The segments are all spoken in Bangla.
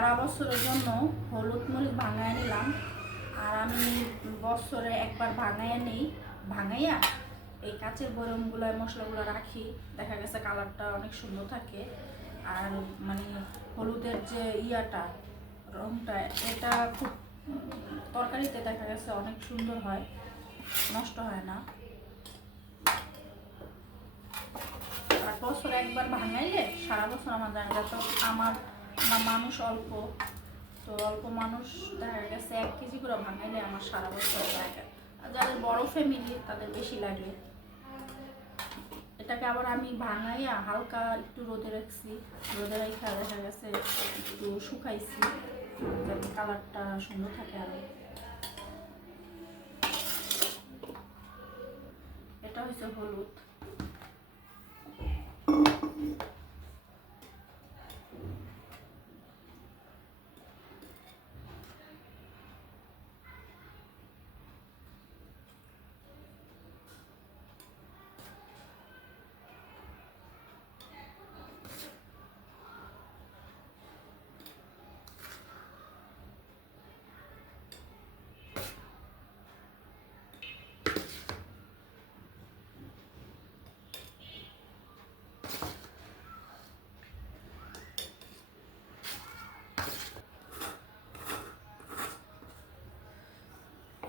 সারা বছরের জন্য হলুদ মরিচ ভাঙায় নিলাম। আর আমি বছরে একবার ভাঙাইয়া নিই, ভাঙাইয়া এই কাচের বয়মগুলোয় মশলাগুলো রাখি। দেখা গেছে কালারটা অনেক সুন্দর থাকে। আর মানে হলুদের যে ইয়াটা, রংটা, এটা খুব তরকারিতে দেখা গেছে অনেক সুন্দর হয়, নষ্ট হয় না। আর বছরে একবার ভাঙাইলে সারা বছর আমার জানা যায়। তো আমার মানুষ অল্প, তো অল্প মানুষ দেখা গেছে 1 কেজি করে ভাঙাইলে আমার সারা বছর লাগে। আর যাদের বড় ফ্যামিলি তাদের বেশি লাগে। এটাকে আবার আমি ভাঙাইয়া হালকা একটু রোদে রাখছি, রোদে রেখে দেখা গেছে একটু শুকাইছি যাতে কালারটা সুন্দর থাকে। আরো এটা হচ্ছে হলুদ।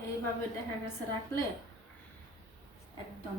এইভাবে দেখা গেছে রাখলে একদম